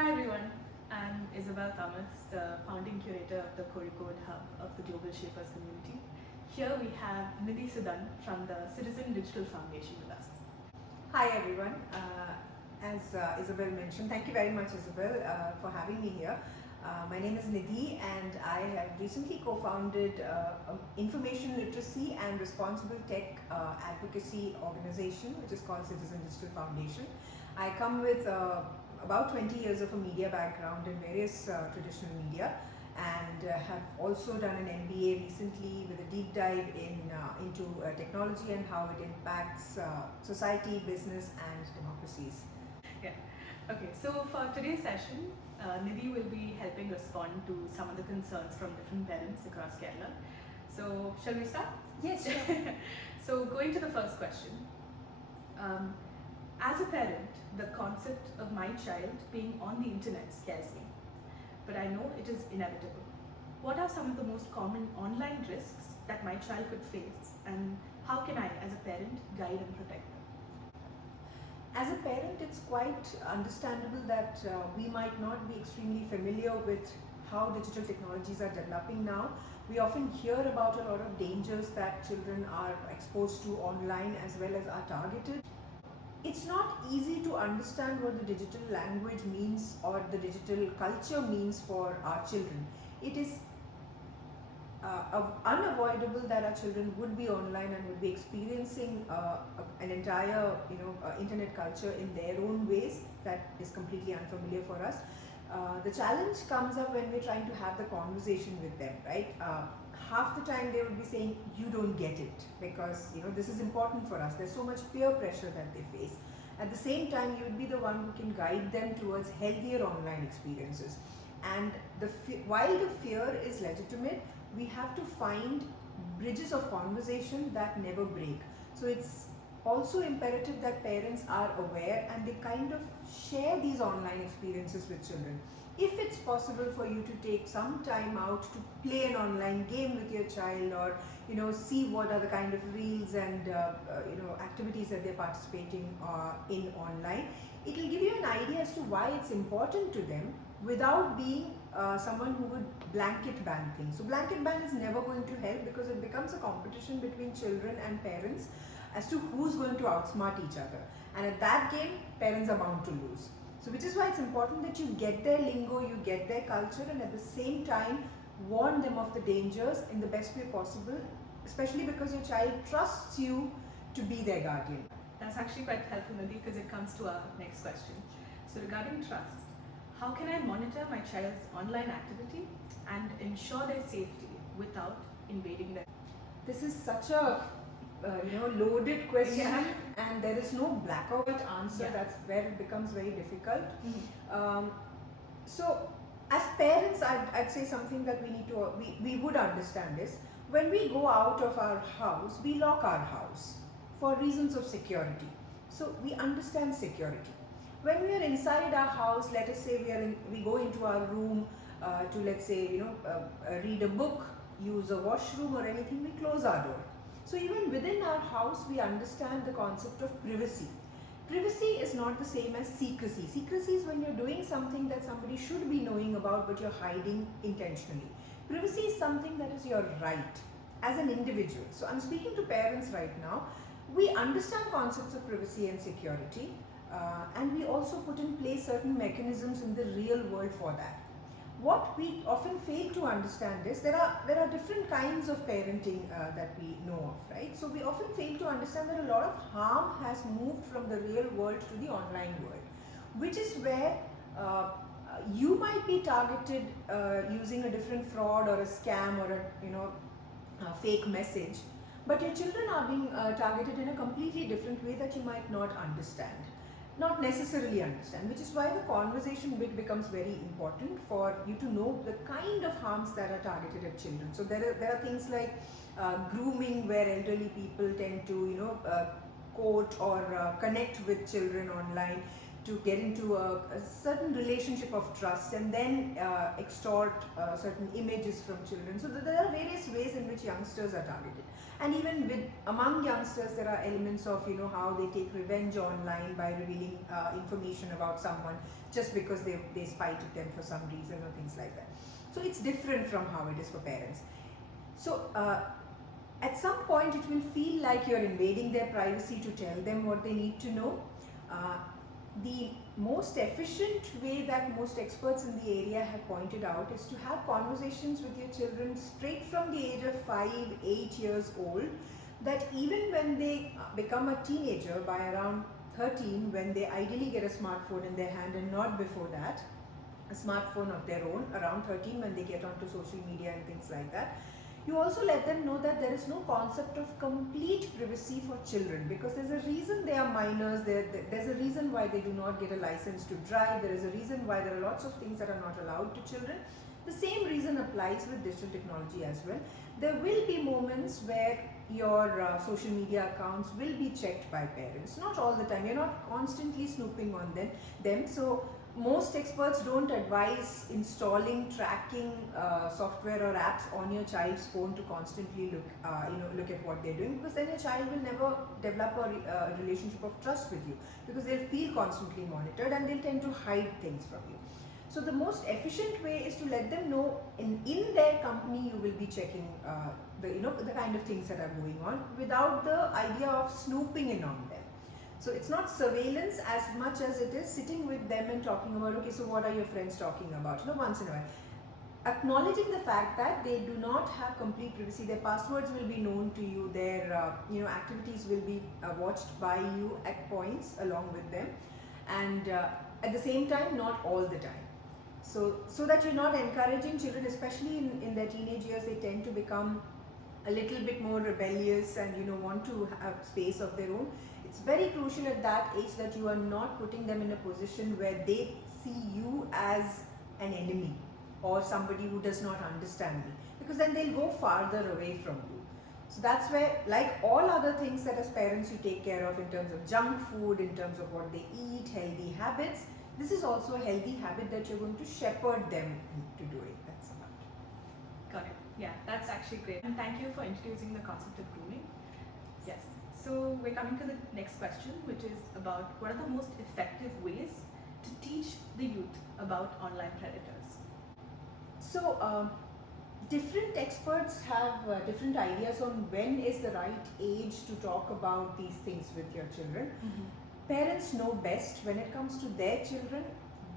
Hi everyone, I'm Isabelle Thomas, the founding curator of the Code Hub of the Global Shapers community. Here we have Nidhi Sudhan from the Citizen Digital Foundation with us. Hi everyone. As Isabel mentioned, thank you very much Isabel for having me here. My name is Nidhi and I have recently co-founded an information literacy and responsible tech advocacy organization which is called Citizen Digital Foundation. I come with about 20 years of a media background in various traditional media and have also done an MBA recently with a deep dive into technology and how it impacts society, business and democracies. Yeah. Okay, so for today's session, Nidhi will be helping respond to some of the concerns from different parents across Kerala. So, shall we start? Yes, sure. So, going to the first question. As a parent, the concept of my child being on the internet scares me, but I know it is inevitable. What are some of the most common online risks that my child could face, and how can I, as a parent, guide and protect them? As a parent, it's quite understandable that we might not be extremely familiar with how digital technologies are developing now. We often hear about a lot of dangers that children are exposed to online as well as are targeted. It's not easy to understand what the digital language means or the digital culture means for our children. It is unavoidable that our children would be online and would be experiencing an entire internet culture in their own ways that is completely unfamiliar for us. The challenge comes up when we're trying to have the conversation with them, right? Half the time they would be saying, you don't get it, because this is important for us. There's so much peer pressure that they face. At the same time, you would be the one who can guide them towards healthier online experiences. And while the fear is legitimate, we have to find bridges of conversation that never break. So it's also imperative that parents are aware and they kind of share these online experiences with children. If it's possible for you to take some time out to play an online game with your child, or see what are the kind of reels and activities that they're participating in online, it will give you an idea as to why it's important to them without being someone who would blanket ban things. So blanket ban is never going to help, because it becomes a competition between children and parents as to who's going to outsmart each other, and at that game parents are bound to lose. So which is why it's important that you get their lingo, you get their culture, and at the same time warn them of the dangers in the best way possible, especially because your child trusts you to be their guardian. That's actually quite helpful, Nidhi, because it comes to our next question. So regarding trust, how can I monitor my child's online activity and ensure their safety without invading them? This is such a loaded question, Yeah. and there is no black or white answer. Yeah. That's where it becomes very difficult. Mm-hmm. So as parents, I'd say something that we would understand is, when we go out of our house, we lock our house for reasons of security. So we understand security. When we are inside our house, let us say we go into our room to, let's say, read a book, use a washroom or anything, we close our door. So even within our house, we understand the concept of privacy. Privacy is not the same as secrecy. Secrecy is when you're doing something that somebody should be knowing about, but you're hiding intentionally. Privacy is something that is your right as an individual. So I'm speaking to parents right now. We understand concepts of privacy and security, and we also put in place certain mechanisms in the real world for that. What we often fail to understand is there are different kinds of parenting that we know of, right? So we often fail to understand that a lot of harm has moved from the real world to the online world, which is where you might be targeted using a different fraud or a scam or a fake message, but your children are being targeted in a completely different way that you might not understand. Not necessarily understand, which is why the conversation bit becomes very important for you to know the kind of harms that are targeted at children. So there are things like grooming, where elderly people tend to quote or connect with children online. to get into a certain relationship of trust and then extort certain images from children. So there are various ways in which youngsters are targeted. And even among youngsters, there are elements of how they take revenge online by revealing information about someone just because they spited them for some reason or things like that. So it's different from how it is for parents. So at some point it will feel like you're invading their privacy to tell them what they need to know. The most efficient way that most experts in the area have pointed out is to have conversations with your children straight from the age of 5, 8 years old, that even when they become a teenager by around 13, when they ideally get a smartphone in their hand and not before that, a smartphone of their own around 13 when they get onto social media and things like that. You also let them know that there is no concept of complete privacy for children, because there's a reason they are minors, there's a reason why they do not get a license to drive, there is a reason why there are lots of things that are not allowed to children. The same reason applies with digital technology as well. There will be moments where your social media accounts will be checked by parents. Not all the time, you're not constantly snooping on them. So most experts don't advise installing tracking software or apps on your child's phone to constantly look at what they're doing, because then your child will never develop a relationship of trust with you, because they'll feel constantly monitored and they'll tend to hide things from you. So the most efficient way is to let them know in their company you will be checking the kind of things that are going on, without the idea of snooping in on them. So it's not surveillance as much as it is sitting with them and talking about, okay, so what are your friends talking about? Once in a while. Acknowledging the fact that they do not have complete privacy, their passwords will be known to you, their activities will be watched by you at points along with them, and at the same time, not all the time. So that you're not encouraging children, especially in their teenage years, they tend to become a little bit more rebellious and want to have space of their own. It's very crucial at that age that you are not putting them in a position where they see you as an enemy or somebody who does not understand me, because then they'll go farther away from you. So that's where, like all other things that as parents you take care of in terms of junk food, in terms of what they eat, healthy habits, this is also a healthy habit that you're going to shepherd them to do it. That's about it. Got it. Yeah, that's actually great. And thank you for introducing the concept of grooming. Yes. So we're coming to the next question, which is about what are the most effective ways to teach the youth about online predators? So different experts have different ideas on when is the right age to talk about these things with your children. Mm-hmm. Parents know best. When it comes to their children,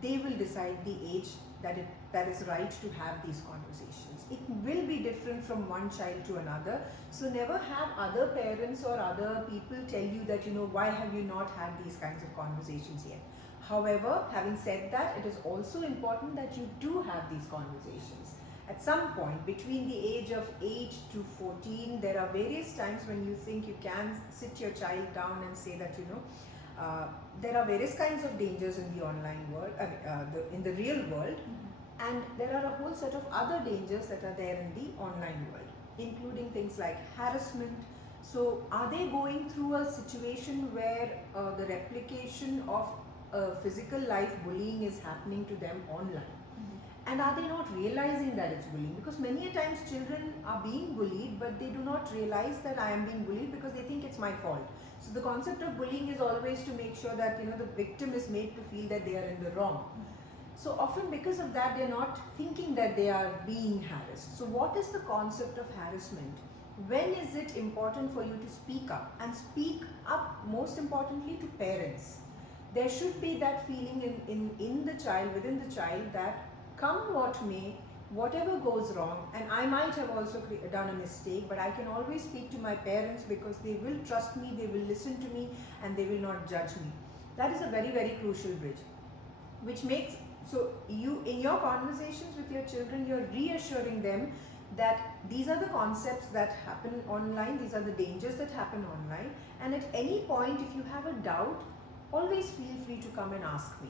they will decide the age that is right to have these conversations. It will be different from one child to another. So never have other parents or other people tell you that, why have you not had these kinds of conversations yet? However, having said that, it is also important that you do have these conversations. At some point, between the age of 8 to 14, there are various times when you think you can sit your child down and say that, there are various kinds of dangers in the online world, in the real world, and there are a whole set of other dangers that are there in the online world, including things like harassment. So are they going through a situation where the replication of physical life bullying is happening to them online? And are they not realizing that it's bullying? Because many a times children are being bullied, but they do not realize that I am being bullied because they think it's my fault. So the concept of bullying is always to make sure that the victim is made to feel that they are in the wrong. So often because of that, they're not thinking that they are being harassed. So what is the concept of harassment? When is it important for you to speak up? And speak up most importantly to parents. There should be that feeling in the child, within the child, that come what may, whatever goes wrong, and I might have also done a mistake, but I can always speak to my parents because they will trust me, they will listen to me, and they will not judge me. That is a very, very crucial bridge, which makes, so you, in your conversations with your children, you're reassuring them that these are the concepts that happen online, these are the dangers that happen online, and at any point, if you have a doubt, always feel free to come and ask me.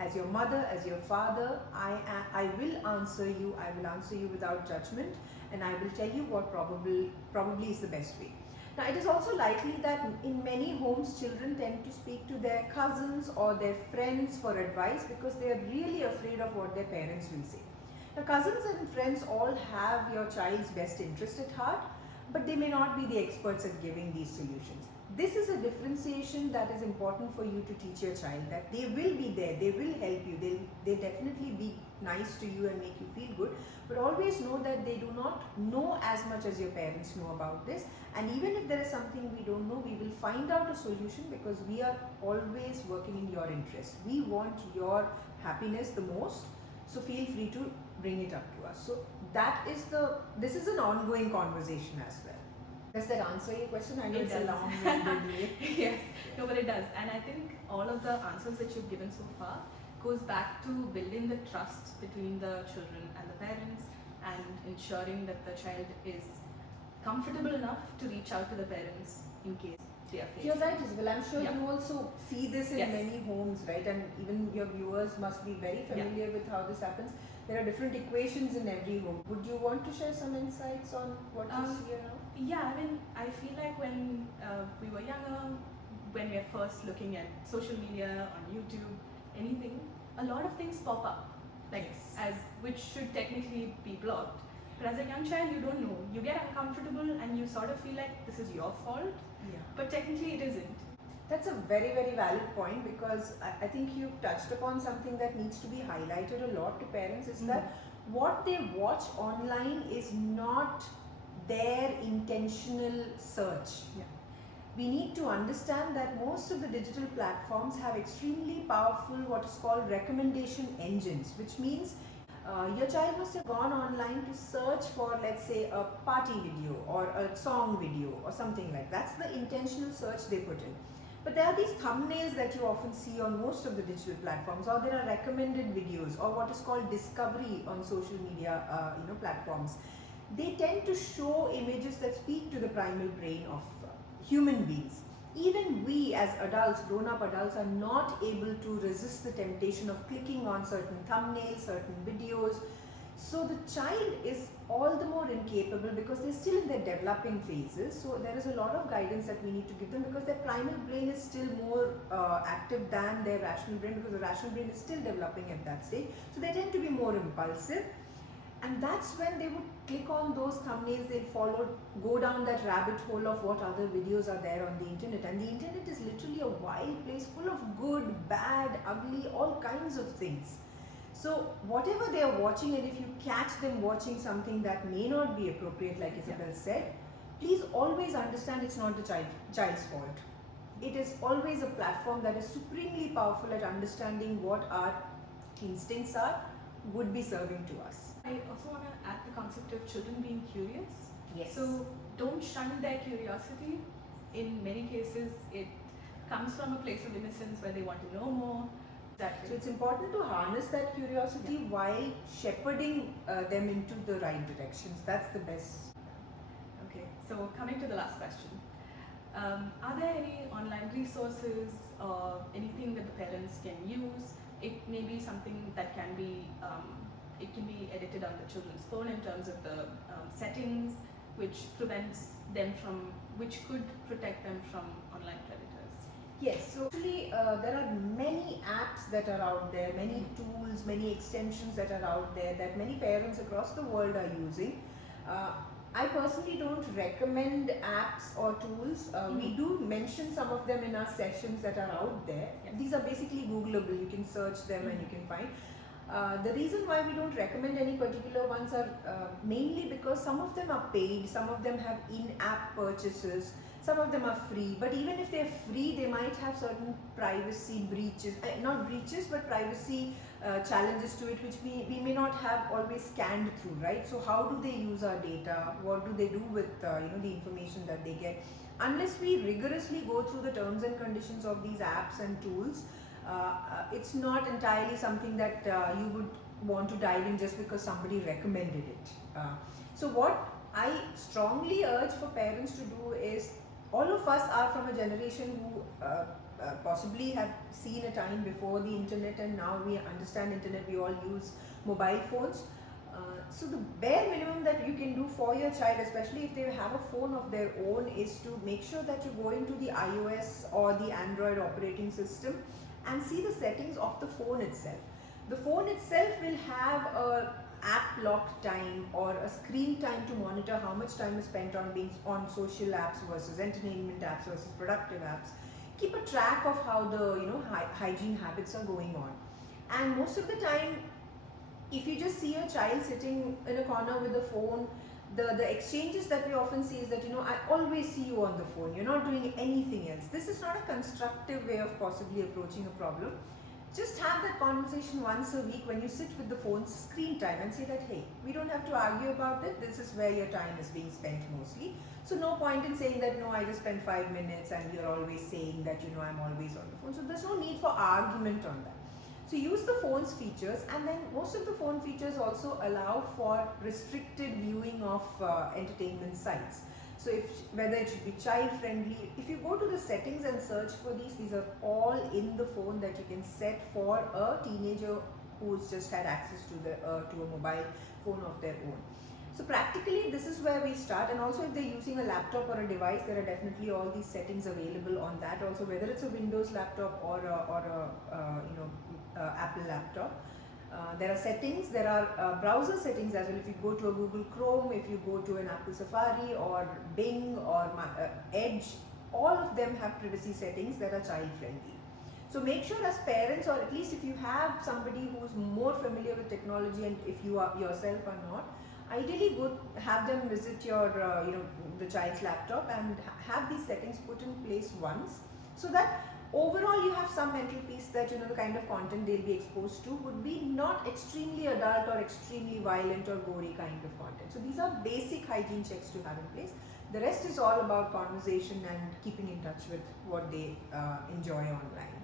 As your mother, as your father, I will answer you. I will answer you without judgment, and I will tell you what probably is the best way. Now, it is also likely that in many homes, children tend to speak to their cousins or their friends for advice because they are really afraid of what their parents will say. Now, cousins and friends all have your child's best interest at heart, but they may not be the experts at giving these solutions. This is a differentiation that is important for you to teach your child, that they will be there, they will help you, they'll definitely be nice to you and make you feel good, but always know that they do not know as much as your parents know about this, and even if there is something we don't know, we will find out a solution because we are always working in your interest. We want your happiness the most, so feel free to bring it up to us. So this is an ongoing conversation as well. Does that answer your question? I know it's a long-winded way. Yes, no, but it does. And I think all of the answers that you've given so far goes back to building the trust between the children and the parents and ensuring that the child is comfortable enough to reach out to the parents in case they are facing. You're right, Isabelle. I'm sure you also see this in Yes. many homes, right? And even your viewers must be very familiar with how this happens. There are different equations in every home. Would you want to share some insights on what you see around? Yeah, I mean, I feel like when we were younger, when we are first looking at social media, on YouTube, anything, a lot of things pop up, like as which should technically be blocked. But as a young child, you don't know. You get uncomfortable and you sort of feel like this is your fault, but technically it isn't. That's a very, very valid point because I think you've touched upon something that needs to be highlighted a lot to parents is that what they watch online is not their intentional search. We need to understand that most of the digital platforms have extremely powerful what is called recommendation engines, which means your child must have gone online to search for, let's say, a party video or a song video or something like that. That's the intentional search they put in. But there are these thumbnails that you often see on most of the digital platforms, or there are recommended videos, or what is called discovery on social media platforms. They tend to show images that speak to the primal brain of human beings. Even we as adults, grown-up adults, are not able to resist the temptation of clicking on certain thumbnails, certain videos. So the child is all the more incapable because they're still in their developing phases. So there is a lot of guidance that we need to give them because their primal brain is still more active than their rational brain because the rational brain is still developing at that stage. So they tend to be more impulsive. And that's when they would click on those thumbnails, they'll follow, go down that rabbit hole of what other videos are there on the internet. And the internet is literally a wild place full of good, bad, ugly, all kinds of things. So whatever they are watching, and if you catch them watching something that may not be appropriate, like Isabelle said, please always understand it's not the child's fault. It is always a platform that is supremely powerful at understanding what our instincts are, would be serving to us. I also want to add the concept of children being curious. Yes. So don't shun their curiosity. In many cases, it comes from a place of innocence where they want to know more. Exactly. So it's important to harness that curiosity while shepherding them into the right directions. That's the best. Okay, so coming to the last question. Are there any online resources or anything that the parents can use? It may be something that can be, it can be edited on the children's phone in terms of the settings, which prevents them from, which could protect them from online predators. Yes, so actually there are many apps that are out there, many tools, many extensions that are out there that many parents across the world are using. I personally don't recommend apps or tools. We do mention some of them in our sessions that are out there. Yes. These are basically Googleable. You can search them and you can find. The reason why we don't recommend any particular ones are mainly because some of them are paid, some of them have in-app purchases, some of them are free. But even if they're free, they might have certain privacy breaches, not breaches, but privacy challenges to it, which we may not have always scanned through, right? So how do they use our data? What do they do with the information that they get? Unless we rigorously go through the terms and conditions of these apps and tools, it's not entirely something that you would want to dive in just because somebody recommended it. So what I strongly urge for parents to do is, all of us are from a generation who possibly have seen a time before the internet, and now we understand internet, we all use mobile phones. So the bare minimum that you can do for your child, especially if they have a phone of their own, is to make sure that you go into the iOS or the Android operating system and see the settings of the phone itself. The phone itself will have a app lock time or a screen time to monitor how much time is spent on being on social apps versus entertainment apps versus productive apps. Keep a track of how the hygiene habits are going on. And most of the time, if you just see a child sitting in a corner with a phone, the exchanges that we often see is that, I always see you on the phone, you're not doing anything else. This is not a constructive way of possibly approaching a problem. Just have that conversation once a week when you sit with the phone's screen time and say that, hey, we don't have to argue about it, this is where your time is being spent mostly. So no point in saying that, no, I just spent 5 minutes and you're always saying that, I'm always on the phone. So there's no need for argument on that. So use the phone's features, and then most of the phone features also allow for restricted viewing of entertainment sites. So whether it should be child friendly, if you go to the settings and search for these are all in the phone that you can set for a teenager who's just had access to a mobile phone of their own. So practically this is where we start, and also if they're using a laptop or a device, there are definitely all these settings available on that also, whether it's a Windows laptop or Apple laptop. There are settings, there are browser settings as well. If you go to a Google Chrome, if you go to an Apple Safari or Bing or Edge, all of them have privacy settings that are child friendly. So make sure as parents, or at least if you have somebody who's more familiar with technology, and if you are yourself are not, ideally have them visit your the child's laptop and have these settings put in place once, so that overall you have some mental peace that the kind of content they'll be exposed to would be not extremely adult or extremely violent or gory kind of content. So these are basic hygiene checks to have in place. The rest is all about conversation and keeping in touch with what they enjoy online.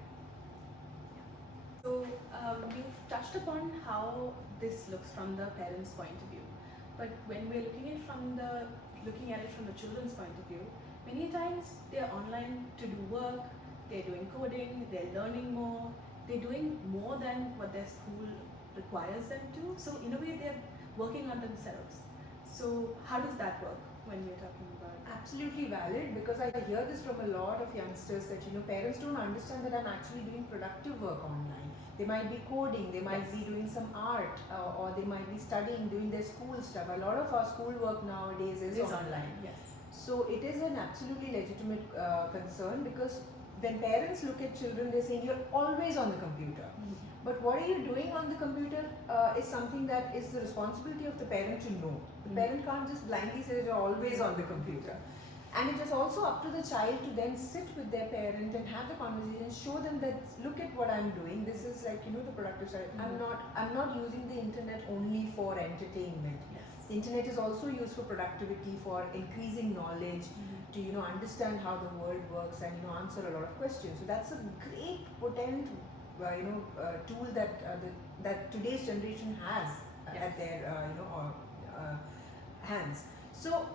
So we've touched upon how this looks from the parents' point of view, but when we're looking at it from the children's point of view, many times they're online to do work, they're doing coding, they're learning more, they're doing more than what their school requires them to. So in a way, they're working on themselves. So how does that work when we're talking about? Absolutely valid, because I hear this from a lot of youngsters that parents don't understand that I'm actually doing productive work online. They might be coding, they might be doing some art, or they might be studying, doing their school stuff. A lot of our school work nowadays is online. Yes. So it is an absolutely legitimate concern, because when parents look at children, they're saying you're always on the computer. But what are you doing on the computer is something that is the responsibility of the parent to know. The parent can't just blindly say that you're always on the computer. And it is also up to the child to then sit with their parent and have the conversation, show them that, look at what I'm doing, this is like, the productive side. I'm not using the internet only for entertainment. Yes. The internet is also used for productivity, for increasing knowledge, to understand how the world works, and answer a lot of questions. So that's a great potent tool that today's generation has at their hands. So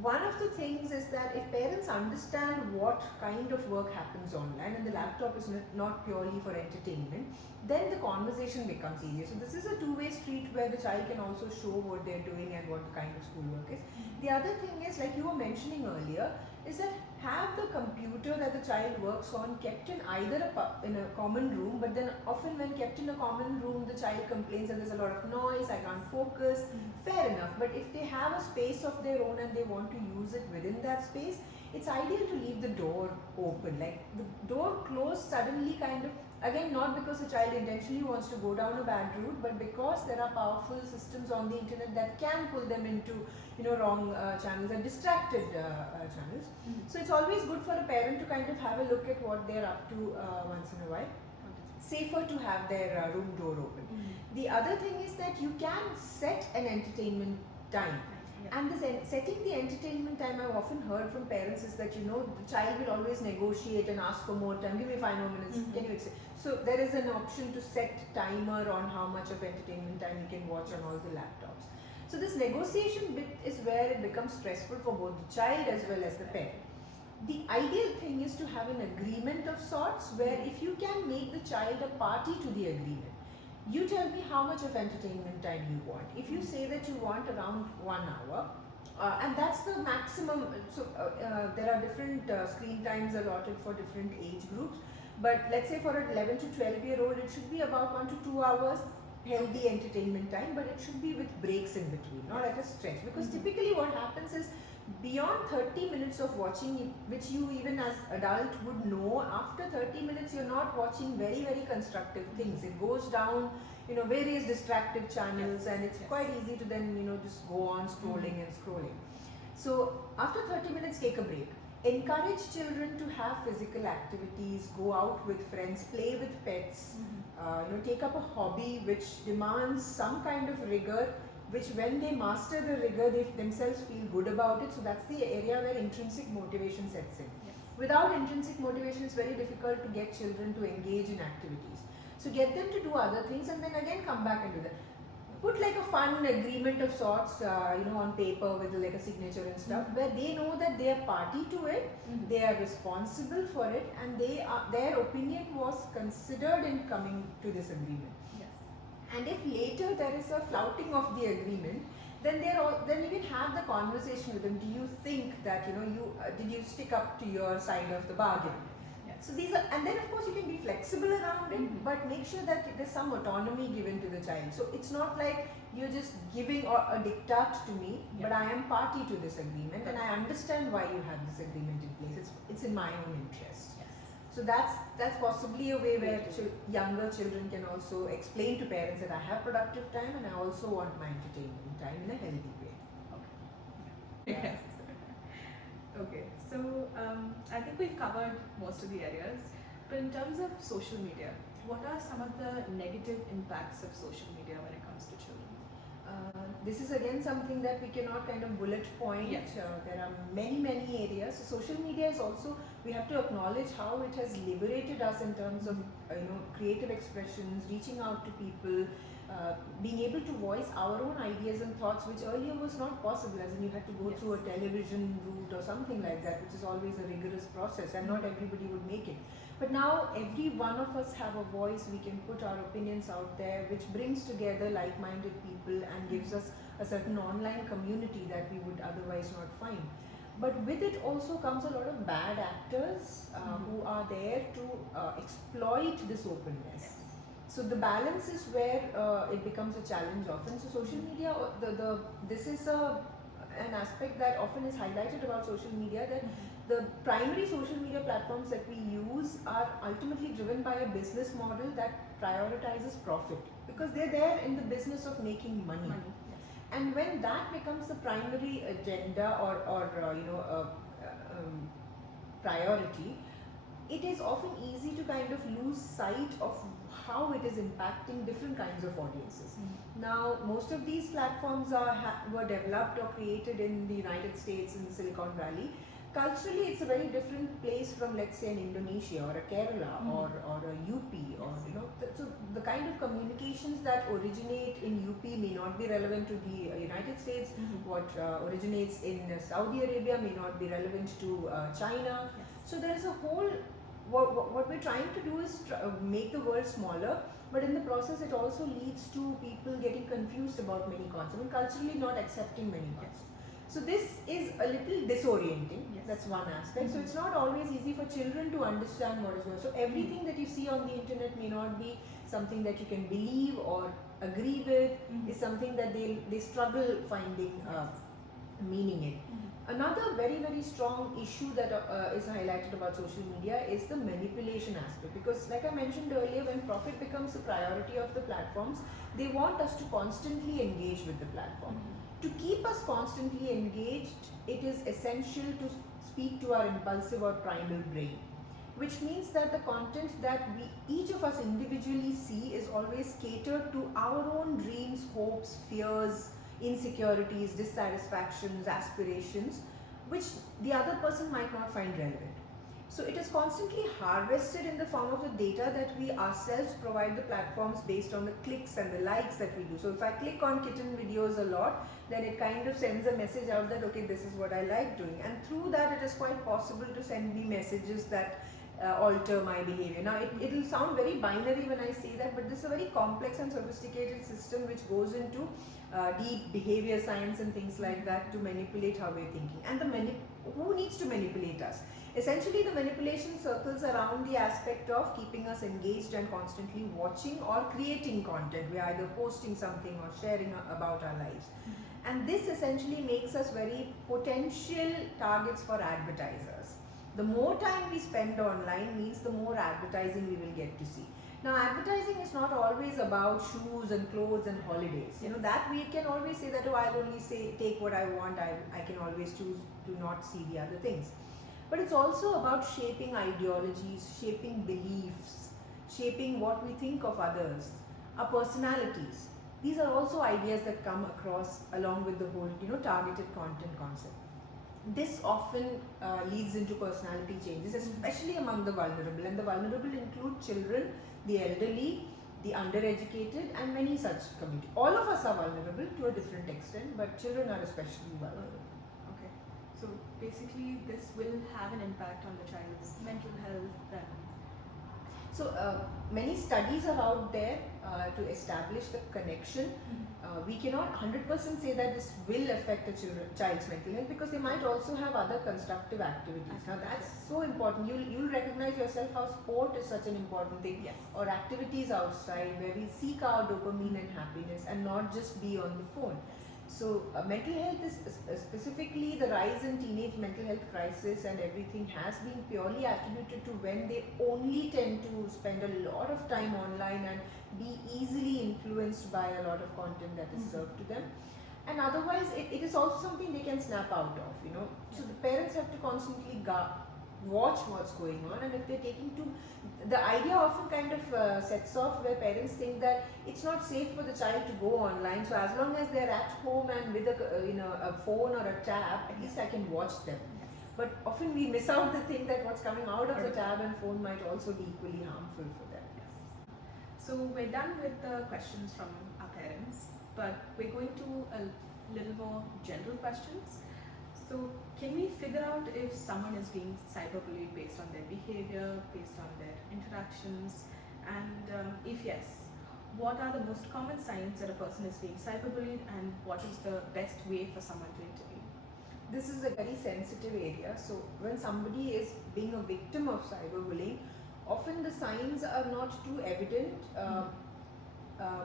one of the things is that if parents understand what kind of work happens online, and the laptop is not purely for entertainment, then the conversation becomes easier. So this is a two-way street where the child can also show what they're doing and what the kind of schoolwork is. The other thing is, like you were mentioning earlier, is that have the computer that the child works on kept in either in a common room, but then often when kept in a common room, the child complains that there's a lot of noise, I can't focus. Fair enough, but if they have a space of their own and they want to use it within that space, it's ideal to leave the door open. Like the door closed suddenly, kind of, again, not because the child intentionally wants to go down a bad route, but because there are powerful systems on the internet that can pull them into wrong channels and distracted channels. So it's always good for a parent to kind of have a look at what they're up to once in a while. Safer to have their room door open. The other thing is that you can set an entertainment time. And this setting the entertainment time, I've often heard from parents, is that the child will always negotiate and ask for more time. Give me 5 more minutes. Can you accept? So there is an option to set timer on how much of entertainment time you can watch on all the laptops. So this negotiation bit is where it becomes stressful for both the child as well as the parent. The ideal thing is to have an agreement of sorts, where if you can make the child a party to the agreement, You tell me how much of entertainment time you want. If you say that you want around 1 hour, and that's the maximum, so there are different screen times allotted for different age groups, but let's say for an 11 to 12-year-old, it should be about 1 to 2 hours healthy entertainment time, but it should be with breaks in between, not at a stretch. Because typically what happens is, beyond 30 minutes of watching, which you even as adult would know, after 30 minutes you're not watching very, very constructive things. It goes down, various distractive channels, and it's quite easy to then, just go on scrolling and scrolling. So after 30 minutes, take a break. Encourage children to have physical activities, go out with friends, play with pets, take up a hobby which demands some kind of rigor, which when they master the rigor, they themselves feel good about it. So that's the area where intrinsic motivation sets in. Yes. Without intrinsic motivation, it's very difficult to get children to engage in activities. So get them to do other things, and then again come back and do that. Put like a fun agreement of sorts, on paper with like a signature and stuff, where they know that they are party to it, they are responsible for it, and their opinion was considered in coming to this agreement. Yes. And if later there is a flouting of the agreement, then then you can have the conversation with them. Do you think that did you stick up to your side of the bargain? Yes. So these are, and then of course you can be flexible around it, but make sure that there's some autonomy given to the child. So it's not like you're just giving a diktat to me, but I am party to this agreement, and I understand why you have this agreement in place. It's in my own interest. Yes. So that's possibly a way where younger children can also explain to parents that I have productive time, and I also want my entertainment time in a healthy way. Okay. Yes. Okay, so I think we've covered most of the areas, but in terms of social media, what are some of the negative impacts of social media when it comes to children? This is again something that we cannot kind of bullet point. Yes. There are many areas. So social media is also, we have to acknowledge how it has liberated us in terms of creative expressions, reaching out to people, being able to voice our own ideas and thoughts, which earlier was not possible, as in you had to go through a television route or something like that, which is always a rigorous process, and not everybody would make it. But now every one of us have a voice. We can put our opinions out there, which brings together like-minded people and gives us a certain online community that we would otherwise not find. But with it also comes a lot of bad actors who are there to exploit this openness. So the balance is where it becomes a challenge often. So social media, this is an aspect that often is highlighted about social media, that the primary social media platforms that we use are ultimately driven by a business model that prioritizes profit, because they're there in the business of making money. And when that becomes the primary agenda or priority, it is often easy to kind of lose sight of how it is impacting different kinds of audiences. Now, most of these platforms were developed or created in the United States, in the Silicon Valley. Culturally, it's a very different place from, let's say, an Indonesia or a Kerala or a UP, or so the kind of communications that originate in UP may not be relevant to the United States. What originates in Saudi Arabia may not be relevant to China. So there is a whole, what we're trying to do is make the world smaller, but in the process it also leads to people getting confused about many concepts and culturally not accepting many concepts. So this is a little disorienting. That's one aspect. So it's not always easy for children to understand what is going on. So everything that you see on the internet may not be something that you can believe or agree with. Is something that they struggle finding meaning in. Another very strong issue that is highlighted about social media is the manipulation aspect, because like I mentioned earlier, when profit becomes a priority of the platforms, they want us to constantly engage with the platform. To keep us constantly engaged, it is essential to speak to our impulsive or primal brain, which means that the content that each of us individually see is always catered to our own dreams, hopes, fears, insecurities, dissatisfactions, aspirations, which the other person might not find relevant. So it is constantly harvested in the form of the data that we ourselves provide the platforms based on the clicks and the likes that we do. So if I click on kitten videos a lot, then it kind of sends a message out that, okay, this is what I like doing. And through that, it is quite possible to send me messages that alter my behavior. Now, it'll sound very binary when I say that, but this is a very complex and sophisticated system which goes into deep behavior science and things like that to manipulate how we're thinking. And who needs to manipulate us? Essentially, the manipulation circles around the aspect of keeping us engaged and constantly watching or creating content. We're either posting something or sharing about our lives. And this essentially makes us very potential targets for advertisers. The more time we spend online means the more advertising we will get to see. Now, advertising is not always about shoes and clothes and holidays. You know, that we can always say that, oh, I'll only take what I want. I can always choose to not see the other things. But it's also about shaping ideologies, shaping beliefs, shaping what we think of others, our personalities. These are also ideas that come across along with the whole, targeted content concept. This often leads into personality changes, especially among the vulnerable. And the vulnerable include children, the elderly, the undereducated, and many such community. All of us are vulnerable to a different extent, but children are especially vulnerable. Okay. So basically, this will have an impact on the child's mental health and so many studies are out there to establish the connection. We cannot 100% say that this will affect a child's mental health because they might also have other constructive activities. Now that's so important. You'll recognize yourself how sport is such an important thing. Yes. Or activities outside where we seek our dopamine and happiness and not just be on the phone. So mental health is specifically the rise in teenage mental health crisis and everything has been purely attributed to when they only tend to spend a lot of time online and be easily influenced by a lot of content that is served to them. And otherwise it is also something they can snap out of, So the parents have to constantly watch what's going on, and if they're taking the idea often kind of sets off where parents think that it's not safe for the child to go online, so as long as they're at home and with a phone or a tab, at least I can watch them. yes. But often we miss out the thing that what's coming out of the tab and phone might also be equally harmful for them. Yes. So we're done with the questions from our parents, but we're going to a little more general questions. So can we figure out if someone is being cyberbullied based on their behavior, based on their interactions, and if yes, what are the most common signs that a person is being cyberbullied, and what is the best way for someone to intervene? This is a very sensitive area. So when somebody is being a victim of cyberbullying, often the signs are not too evident.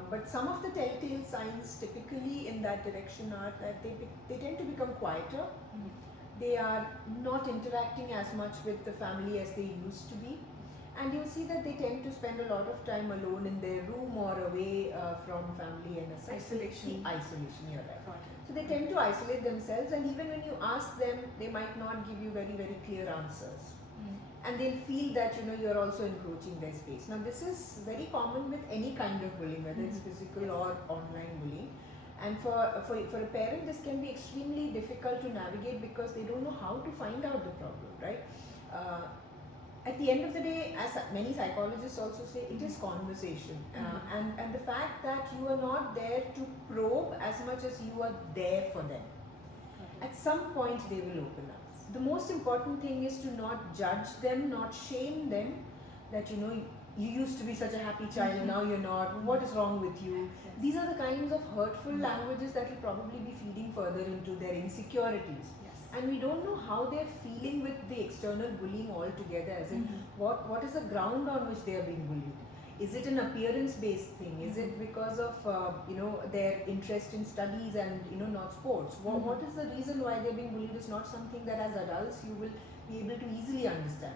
But some of the telltale signs typically in that direction are that they tend to become quieter. They are not interacting as much with the family as they used to be. And you'll see that they tend to spend a lot of time alone in their room or away from family and Isolation. Isolation, you're right. So they tend to isolate themselves, and even when you ask them, they might not give you very, very clear answers. And they'll feel that you're also encroaching their space. Now this is very common with any kind of bullying, whether it's physical or online bullying. And for a parent, this can be extremely difficult to navigate because they don't know how to find out the problem, right? At the end of the day, as many psychologists also say, it is conversation. And the fact that you are not there to probe as much as you are there for them. At some point they will open up. The most important thing is to not judge them, not shame them, that you used to be such a happy child, now you're not, what is wrong with you? Yes. These are the kinds of hurtful languages that will probably be feeding further into their insecurities. Yes. And we don't know how they're feeling with the external bullying altogether, as in what is the ground on which they are being bullied. Is it an appearance-based thing? Is it because of their interest in studies and not sports? What is the reason why they're being bullied? Is not something that as adults you will be able to easily understand.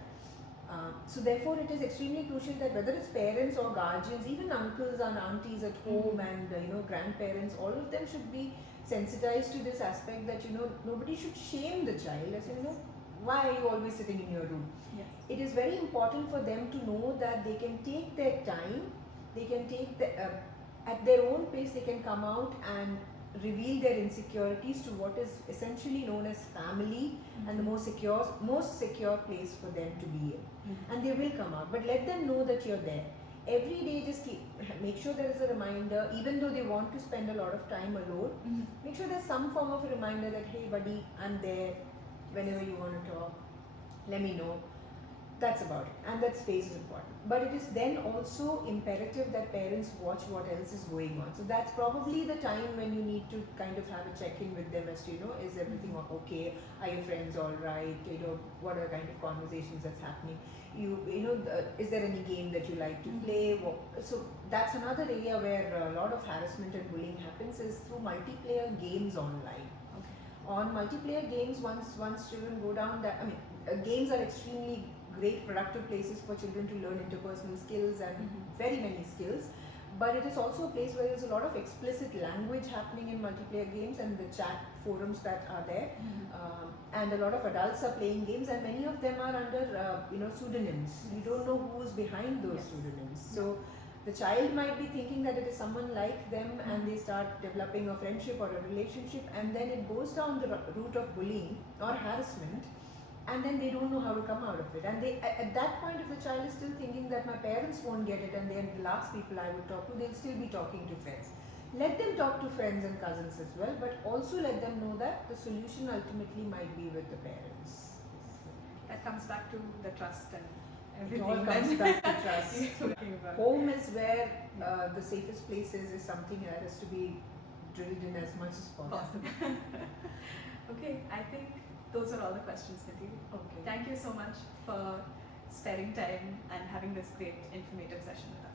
So therefore, it is extremely crucial that whether it's parents or guardians, even uncles and aunties at home, and grandparents, all of them should be sensitized to this aspect that nobody should shame the child as why are you always sitting in your room? Yes. It is very important for them to know that they can take their time, they can take at their own pace, they can come out and reveal their insecurities to what is essentially known as family and the most secure place for them to be in. And they will come out, but let them know that you're there. Every day just make sure there is a reminder, even though they want to spend a lot of time alone, make sure there's some form of a reminder that, hey buddy, I'm there, whenever you want to talk, let me know. That's about it, and that space is important. But it is then also imperative that parents watch what else is going on. So that's probably the time when you need to kind of have a check-in with them as to, is everything okay? Are your friends all right? What are kind of conversations that's happening? Is there any game that you like to play? So that's another area where a lot of harassment and bullying happens is through multiplayer games online. Okay. On multiplayer games, once children go down that, games are extremely great productive places for children to learn interpersonal skills and very many skills, but it is also a place where there's a lot of explicit language happening in multiplayer games and the chat forums that are there, and a lot of adults are playing games, and many of them are under pseudonyms. You don't know who is behind those pseudonyms. So the child might be thinking that it is someone like them, and they start developing a friendship or a relationship, and then it goes down the route of bullying or harassment, and then they don't know how to come out of it. And they, at that point, if the child is still thinking that my parents won't get it and they're the last people I would talk to, they'll still be talking to friends. Let them talk to friends and cousins as well, but also let them know that the solution ultimately might be with the parents. That comes back to the trust and It everything. all comes back to trust. you're talking about. Home is where the safest place is something that has to be drilled in as much as possible. Okay, I think those are all the questions, Nidhi. Okay. Thank you so much for sparing time and having this great informative session with us.